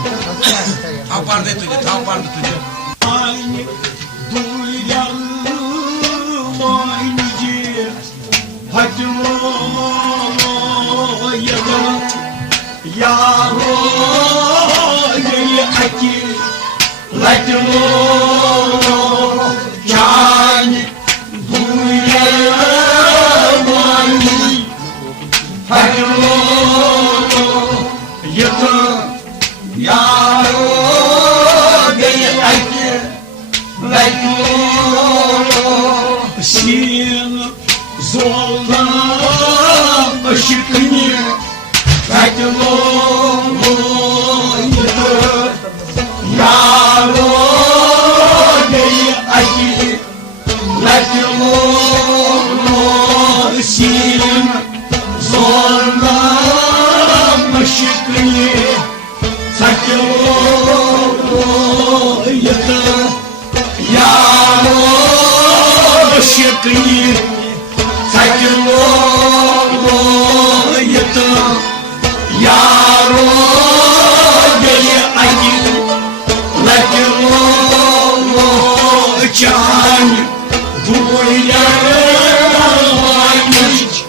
How far did you? How far did you? Aynı duyarım aynıcı hadi o ya da yaro gel aki hadi o yani duyarım aynı hadi o ya da yaro gel aki Син золота ошибками хотело я родные аки хотело син золота ошибками хотело Шекни, хотело это яро гея один, хотело чань, двоя войнить.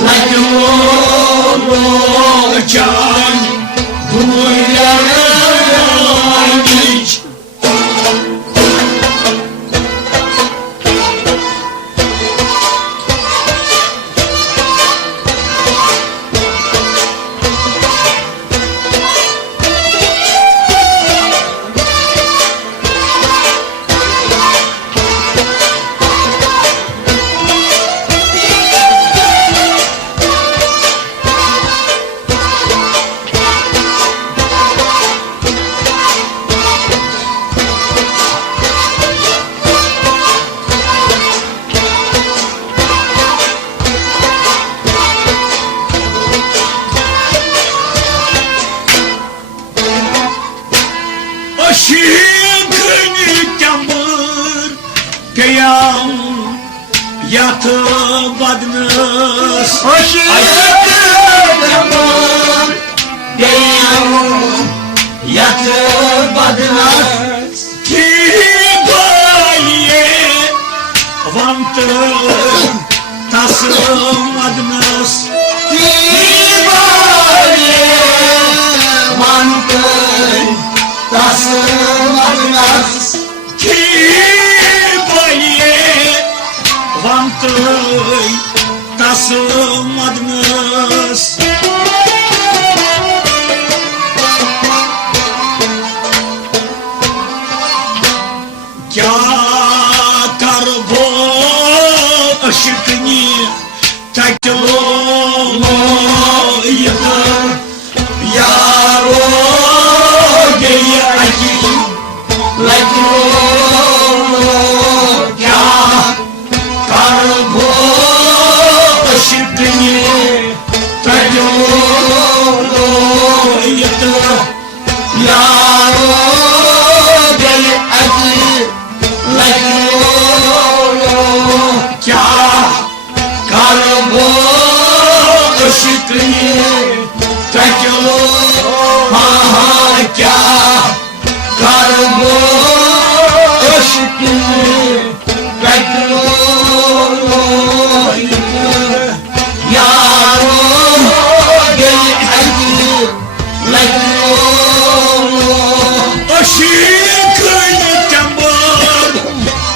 Like Deyam yatımadınız. Hoşçakalın deyam yatımadınız. Ki baye vantı tasımadınız. Divane mantın tasımadınız. Ki baye vantı tasımadınız. Işıkını takılıydı Yaro geye aki lakiro ya karbo Işıkını takılıydı Yaro geye aki lakiro ya karbo ışıkını Mahakya karbo ışıkını bekliyor Yaro gel hadi bekliyor Işıkını temur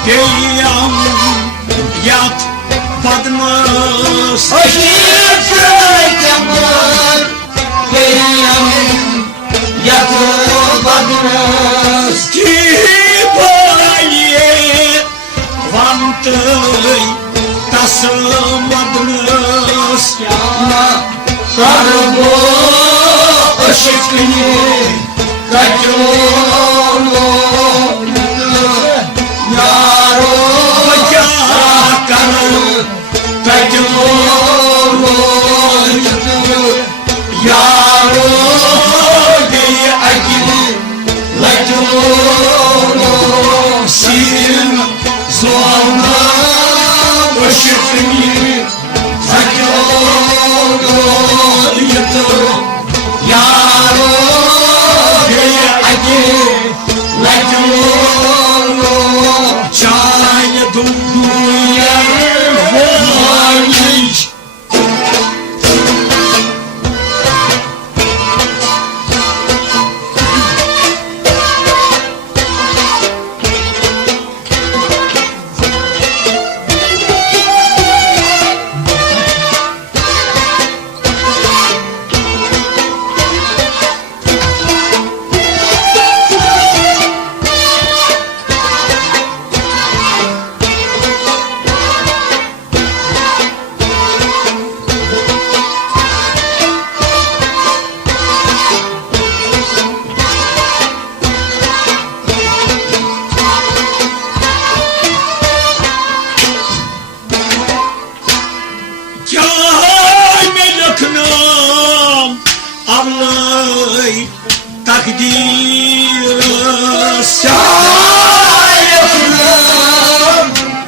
Geyam yat padınız Işıklar benim yatımadınız Ki baye vantı tasımadınız Karbo ışıkını kaçırıyor Yaro Ya karı kaçırıyor Yaro geye akili kaçırıyor Sin zorla Işıkını kaçırıyor Yaro geye akili kaçırıyor Çay dünya varmış Kây meleknam Avlay takdir Şayırım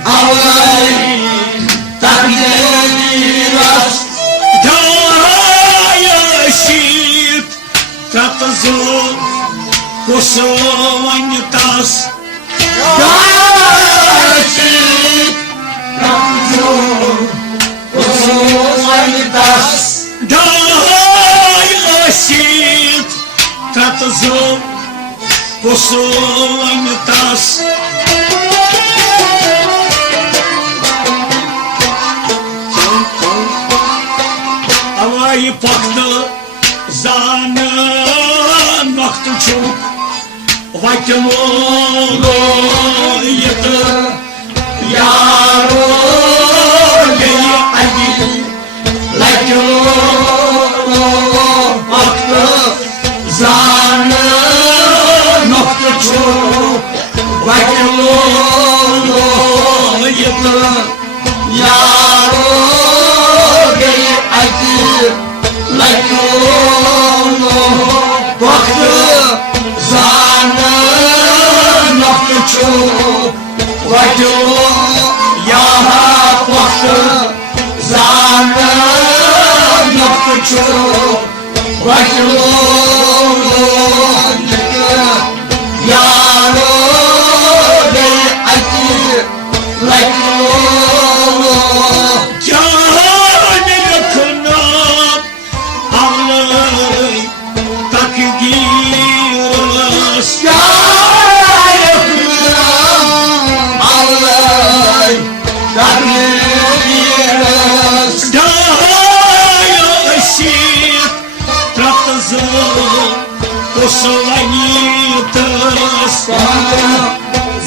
Ağlay takdiras Dayaşit Tatızı Kusuvanitas Dayaşit Ramzun Uzuvanitas Dayaşit Tatızı Kusuvanitas Avay paktı zanın vakti çok Vaktim olaydı Yaro geye adi lakiro baktı zanı nokta çok vakilo yıkı Yaro geye adi lakiro baktı zanı nokta çok vakilo çok başlıyor yaro bey acı lakıyor Cane yakınım ağlay takdiras yakıyorum ağlay takdiras Daya ışık traptazı Посыланиtas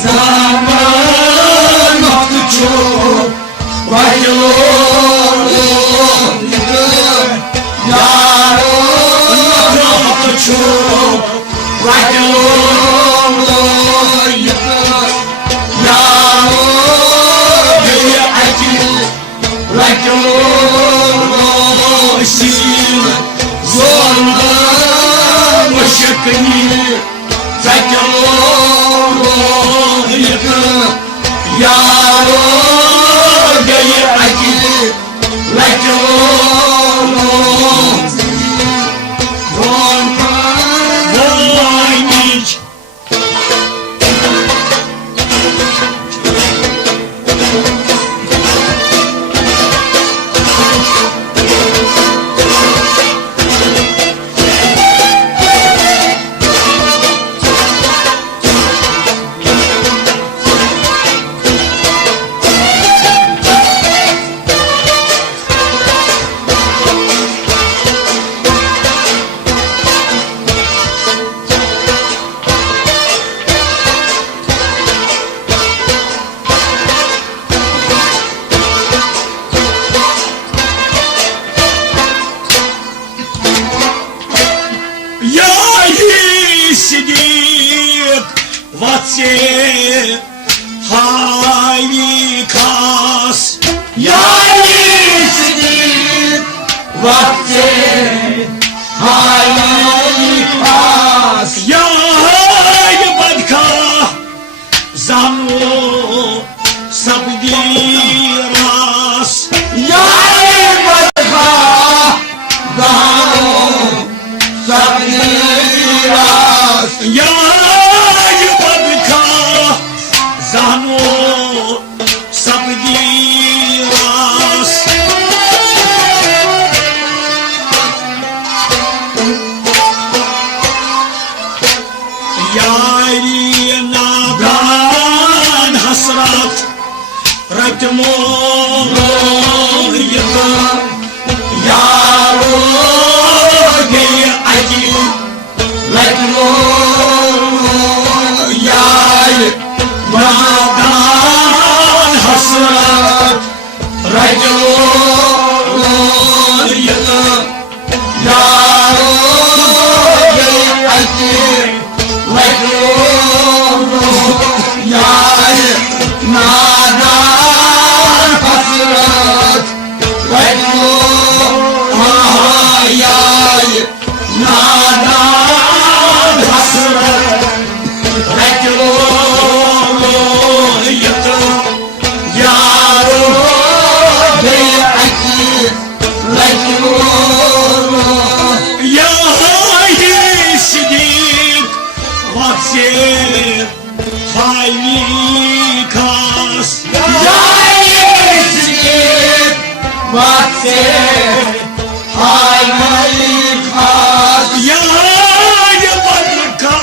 zaman vakti çok başlıyor yaro vakti çok başlıyor yaro bey acı lakıyor zorla başakını zakıyor yaro bey acı lakıyor Войнич Я сидит в отце Хайникас Yalnızdır vakti haylikas Я ебанка зану сабдирас Yalnızdır dağım saklıras Я ебанка зану сабдирас Яринадан hasrat Rakmo'yda yaro Bey acı lakmur yay Nadan hasrat Rakmo'yda yaro bey acı lakmur yay nadan hasret lakmur yay nadan hasret Rakmo'yda yaro bey acı lakmur Я сидит в отце Хайникас Yalnızdır vakti haylikas Я ебанка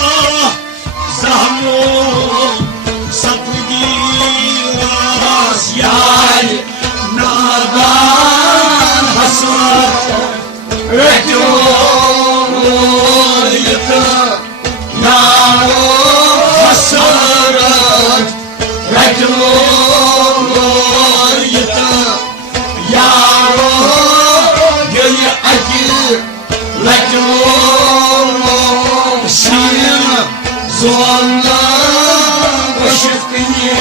зану сапдирас yay Надан hasrat Reklamıydı yaro hasret Reklamıydı yaro gölü acı Reklamıydı zorla ışıkını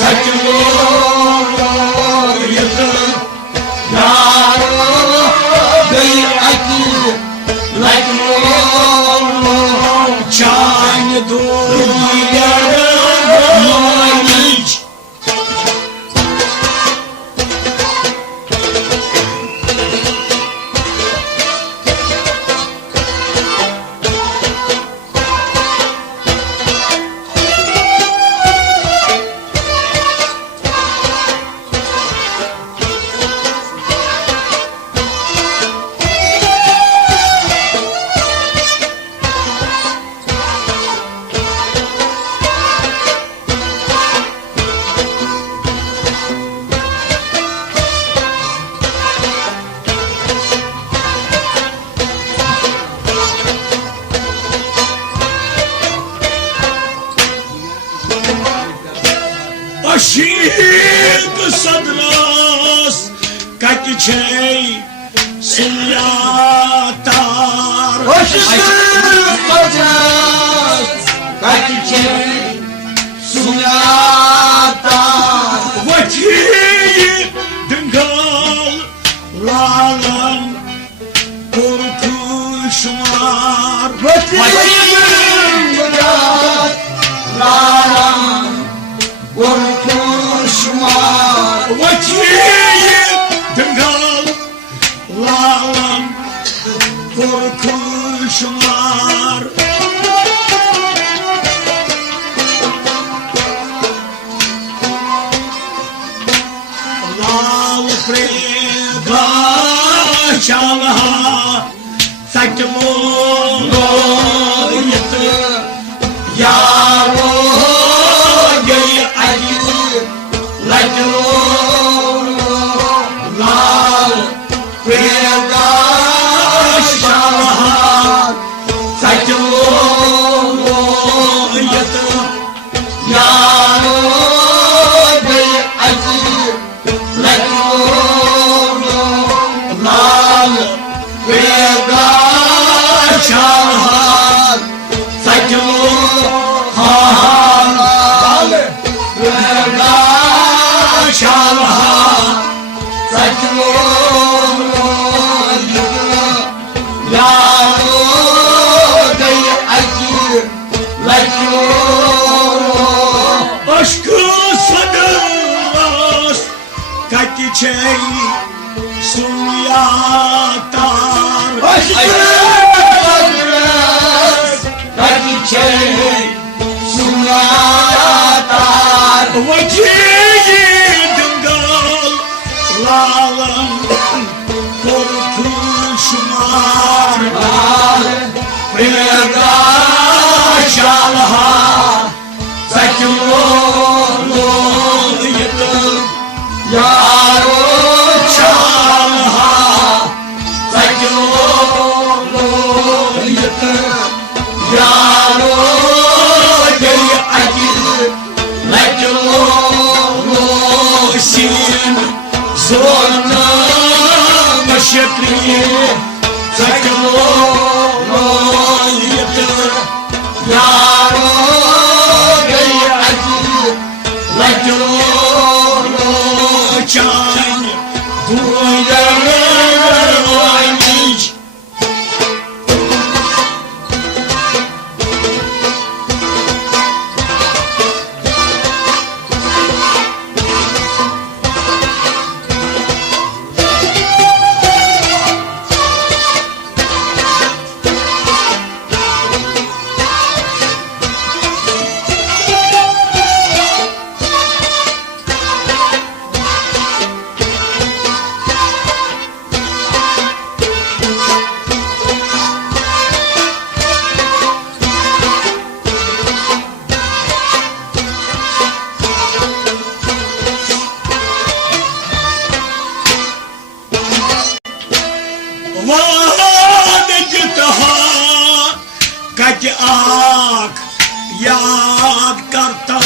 Reklamıydı yaro gölü acı Reklamıydı Чайный дуя Мойнич çey sunyatar Hoşçakalın kocaz Kaçıcı sunyatar Vakiyi dıngal lalan korkuşlar Vaktimin bırak Lalan Korkuşmar Vakiyi dıngal lalan korkuşlar Lal prega çalha sakmolo yatı Yaro gay acı Lacı Lal Prega Şahat Saçı yatı Yaro gay acı Lacı Lal Prega Şahat Saçı Lal Prega Şahat Saçı Yaro gay acı Lacı aşkı sanırlar kaçı çey sunyatar Vakiyi dıngal lalan korkuşmar Prega çalha sakmolo yatı çalha sakmolo yatı Sin zorna maşekli sakmolo yatı Çay duyarım aymış Kati ak yad kartam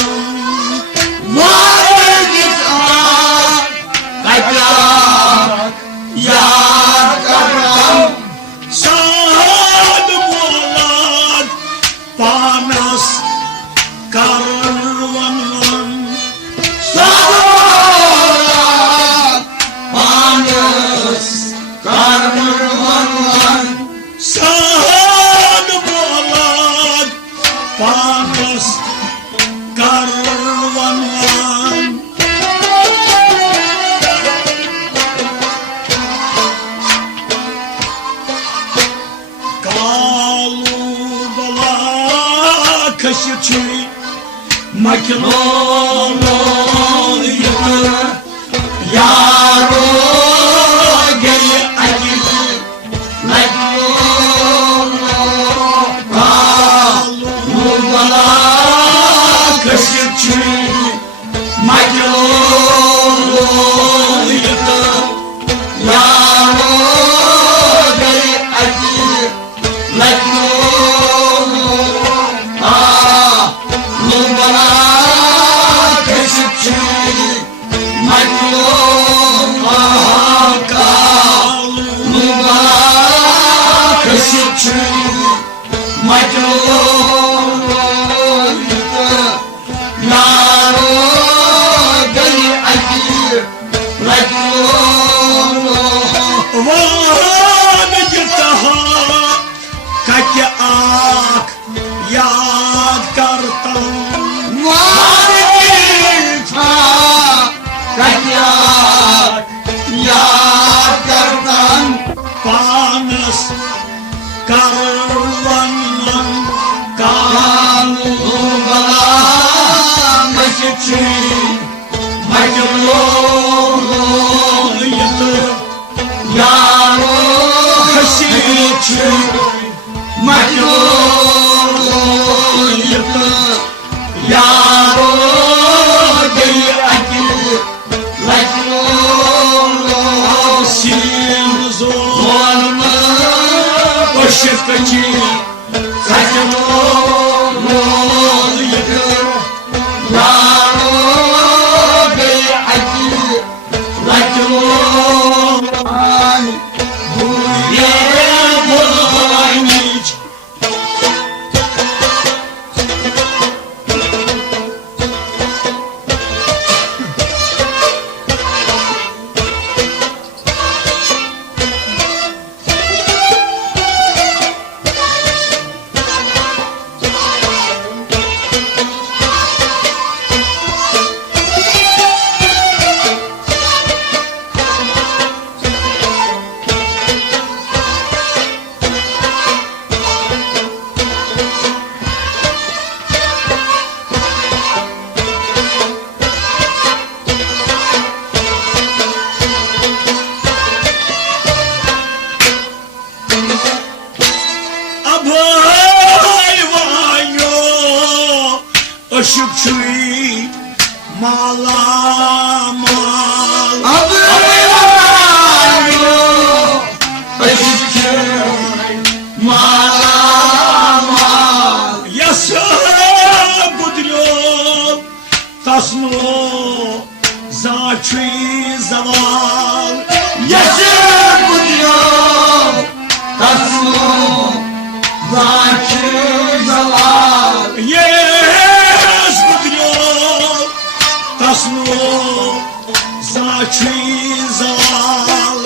sad bulan panas karvanlan sad bulan panas karvanlan kalu bala kaşıçı makinolo yatı yaro gel acı kalu bala kaşıçı makinolo yatı yaro gel acı Numara kesip çiğ, maklo Van gitaha Katya ak Yad kartan Margita Kanyak Yad kartan Panas Karvanlan Kanugala Mesutçu Maclulu Yaro Mesutçu Maclulu Yaro Gel akil Laclulu Olma Başıkçı Saçlulu Yaro Gel akil Laclulu Bu yere Boyniç Abay vayo Işıkçı Mala mal Abraylo Aşıkçı Malamal Yasa buдрёл Tasno Zaçı zaval Yaşır bu diyor Tasmu Zakir zaval Yes buдрёл Tasno Zaçı zaval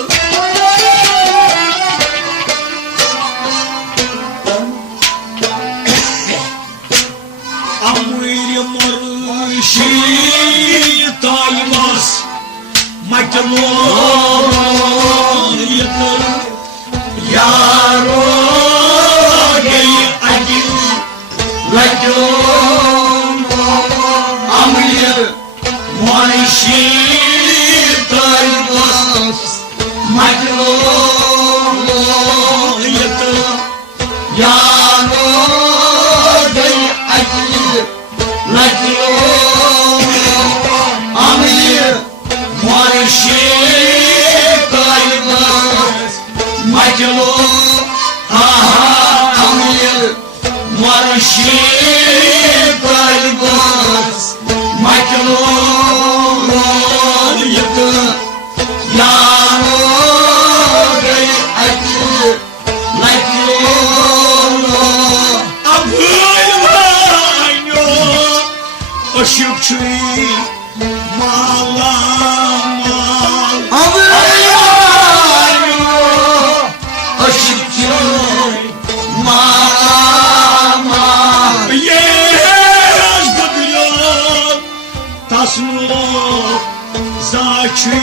Амыре морщи таймас Макелориятı Yaro Gel akil Laclulu Amir Muanişi Taybas Maclulu Yaro Gel akil Laclulu Amir Muanişi Taybas Maclulu Amir Muanişi Taybas Maclulu Yaro Gel akil Laclulu Abay vayo Işıkçı Mala mal Abraylo Aşıkçı Malamal Yes buдрёл Tasno Zaçı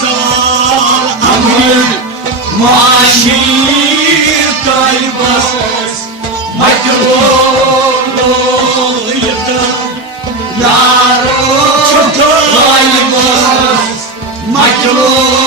zaval Amir Muaşi Taybas Maclulu Yaro Taybas Maclulu